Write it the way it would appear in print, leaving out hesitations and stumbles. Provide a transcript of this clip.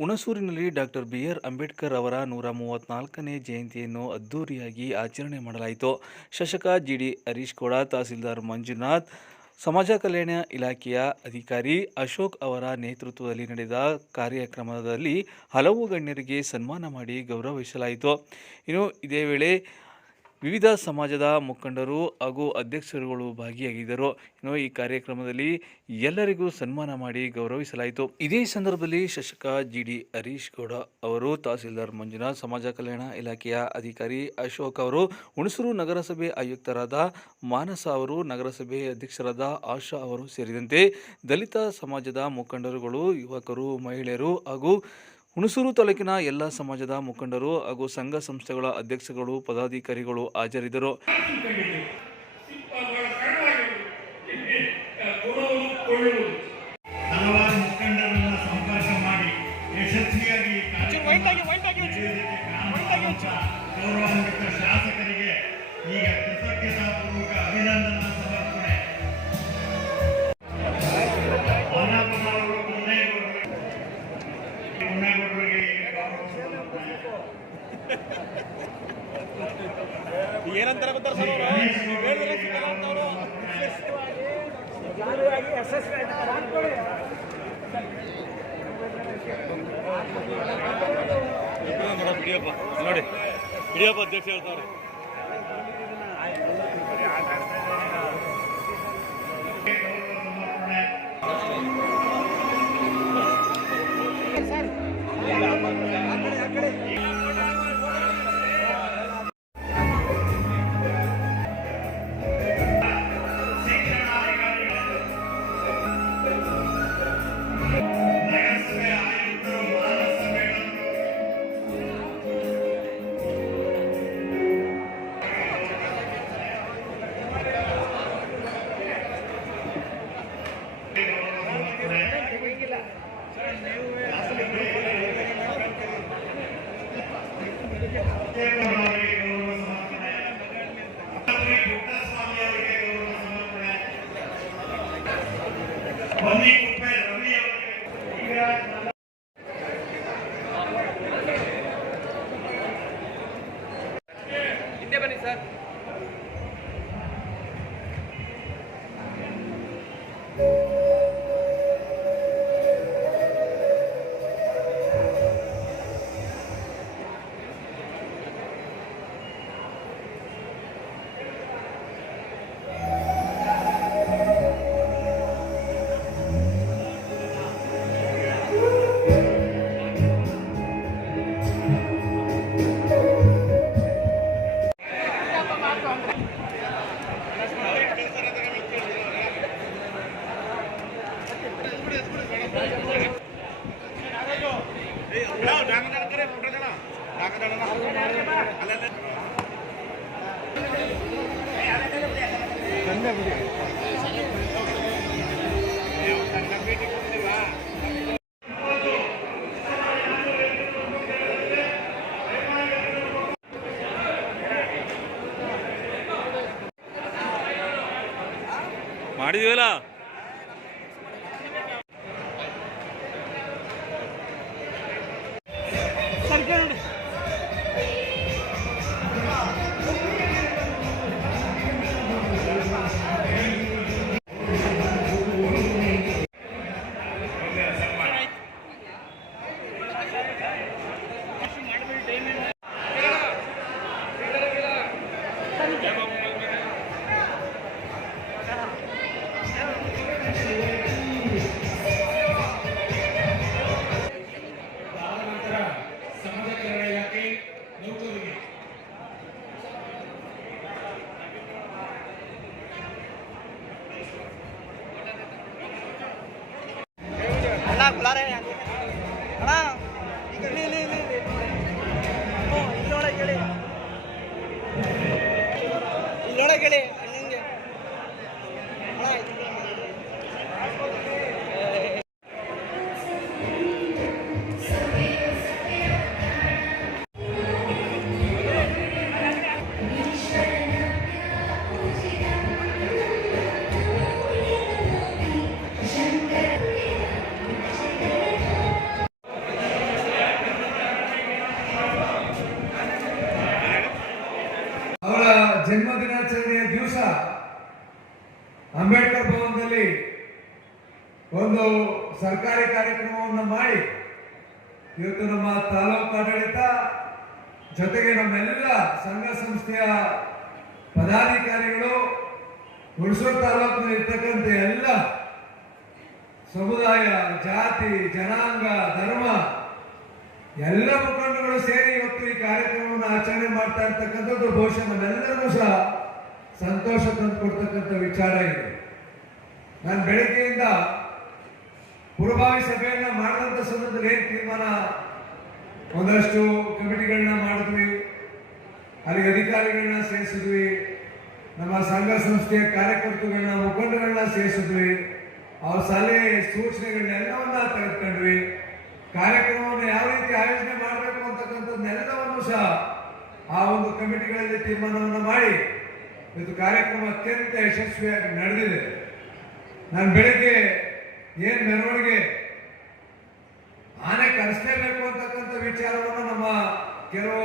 ಹುಣಸೂರಿನಲ್ಲಿ doctor B R. Ambedkar ಅವರ 134ನೇ ಜಯಂತಿಯನ್ನು ಅದ್ದೂರಿಯಾಗಿ ಆಚರಣೆ ಮಾಡಲಾಯಿತು. ಶಾಸಕ ಜಿ.ಡಿ. ಹರೀಶ್ ಗೌಡ, ತಹಸೀಲ್ದಾರ್ ಮಂಜುನಾಥ್, ಸಮಾಜ ಕಲ್ಯಾಣ ಇಲಾಖೆಯ ಅಧಿಕಾರಿ ಅಶೋಕ್ ಅವರ ನೇತೃತ್ವದಲ್ಲಿ ನಡೆದ ಕಾರ್ಯಕ್ರಮದಲ್ಲಿ ಹಲವು ಗಣ್ಯರಿಗೆ ಸನ್ಮಾನ ಮಾಡಿ ಗೌರವಿಸಲಾಯಿತು. ಇದೇ ವೇಳೆ ವಿವಿಧ ಸಮಾಜದ ಮುಖಂಡರು ಹಾಗೂ ಅಧ್ಯಕ್ಷರುಗಳು ಭಾಗಿಯಾಗಿದ್ದರು. ಈ ಕಾರ್ಯಕ್ರಮದಲ್ಲಿ ಎಲ್ಲರಿಗೂ ಸನ್ಮಾನ ಮಾಡಿ ಗೌರವಿಸಲಾಯಿತು. ಇದೇ ಸಂದರ್ಭದಲ್ಲಿ ಶಾಸಕ ಜಿ.ಡಿ. ಹರೀಶ್ ಗೌಡ ಅವರು, ತಹಸೀಲ್ದಾರ್ ಮಂಜುನಾಥ್, ಸಮಾಜ ಕಲ್ಯಾಣ ಇಲಾಖೆಯ ಅಧಿಕಾರಿ ಅಶೋಕ್ ಅವರು, ಹುಣಸೂರು ನಗರಸಭೆ ಆಯುಕ್ತರಾದ ಮಾನಸ ಅವರು, ನಗರಸಭೆ ಅಧ್ಯಕ್ಷರಾದ ಆಶಾ ಅವರು ಸೇರಿದಂತೆ ದಲಿತ ಸಮಾಜದ ಮುಖಂಡರುಗಳು, ಯುವಕರು, ಮಹಿಳೆಯರು ಹಾಗೂ ಹುಣಸೂರು ತಾಲೂಕಿನ ಎಲ್ಲ ಸಮಾಜದ ಮುಖಂಡರು ಹಾಗೂ ಸಂಘ ಸಂಸ್ಥೆಗಳ ಅಧ್ಯಕ್ಷರುಗಳು, ಪದಾಧಿಕಾರಿಗಳು ಹಾಜರಿದ್ದರು. ಹಲವಾರು ಮುಖಂಡರನ್ನ ಸಂಪರ್ಕ ಮಾಡಿ ಯಶಸ್ವಿಯಾಗಿ ಗೌರವಾನ್ವಿತ ಶಾಸಕರಿಗೆ ಈಗ ಕೃತಜ್ಞತಾಪೂರ್ವಕ ಅಭಿನಂದನಾ ಸಮರ್ಪಣೆ. ಏನಂತಾರೆ ನೋಡಿ, ಹಿರಿಯಪ್ಪ ಅಧ್ಯಕ್ಷ ಹೇಳ್ತಾರೆ. ಹಿಂದೆ ಬನ್ನಿ ಸರ್. ಮಾಡಿದೀವಲ್ಲ. ನೇತೃತ್ವದಲ್ಲಿ ಒಂದು ಸರ್ಕಾರಿ ಕಾರ್ಯಕ್ರಮವನ್ನು ಮಾಡಿ ಇವತ್ತು ನಮ್ಮ ತಾಲೂಕು ಆಡಳಿತ ಜೊತೆಗೆ ನಮ್ಮೆಲ್ಲ ಸಂಘ ಸಂಸ್ಥೆಯ ಪದಾಧಿಕಾರಿಗಳು ಹುಣಸೂರು ತಾಲೂಕಿನಲ್ಲಿ ಇರ್ತಕ್ಕಂಥ ಎಲ್ಲ ಸಮುದಾಯ, ಜಾತಿ, ಜನಾಂಗ, ಧರ್ಮ ಎಲ್ಲ ಮುಖಂಡಗಳು ಸೇರಿ ಇವತ್ತು ಈ ಕಾರ್ಯಕ್ರಮವನ್ನು ಆಚರಣೆ ಮಾಡ್ತಾ ಇರ್ತಕ್ಕಂಥದ್ದು ಬಹುಶಃ ನಮ್ಮೆಲ್ಲರಿಗೂ ಸಹ ಸಂತೋಷ ತಂದು ಕೊಡ್ತಕ್ಕಂಥ ವಿಚಾರ ಇದೆ. ನಾನು ಬೆಳಗ್ಗೆಯಿಂದ ಪೂರ್ವಭಾವಿ ಸಭೆಯನ್ನ ಮಾಡಿದಂಥ ಸಂದರ್ಭದಲ್ಲಿ ಏನು ತೀರ್ಮಾನ, ಒಂದಷ್ಟು ಕಮಿಟಿಗಳನ್ನ ಮಾಡಿದ್ವಿ, ಅಲ್ಲಿಗೆ ಅಧಿಕಾರಿಗಳನ್ನ ಸೇರಿಸಿದ್ವಿ, ನಮ್ಮ ಸಂಘ ಸಂಸ್ಥೆಯ ಕಾರ್ಯಕರ್ತರುಗಳನ್ನ ಮುಖಂಡಗಳನ್ನ ಸೇರಿಸಿದ್ವಿ, ಅವ್ರ ಸಲಹೆ ಸೂಚನೆಗಳನ್ನೆಲ್ಲವನ್ನ ತೆಗೆದುಕೊಂಡ್ವಿ. ಕಾರ್ಯಕ್ರಮವನ್ನು ಯಾವ ರೀತಿ ಆಯೋಜನೆ ಮಾಡಬೇಕು ಅಂತಕ್ಕಂಥದ್ದನ್ನೆಲ್ಲವನ್ನು ಸಹ ಆ ಒಂದು ಕಮಿಟಿಗಳಲ್ಲಿ ತೀರ್ಮಾನವನ್ನು ಮಾಡಿ ಇವತ್ತು ಕಾರ್ಯಕ್ರಮ ಅತ್ಯಂತ ಯಶಸ್ವಿಯಾಗಿ ನಡೆದಿದೆ. ನಾನು ಬೆಳಗ್ಗೆ ಏನ್ ಮೆರವಣಿಗೆ ಆನೆ ಕರೆಸಲೇಬೇಕು ಅಂತಕ್ಕಂಥ ವಿಚಾರವನ್ನು ನಮ್ಮ ಕೆಲವು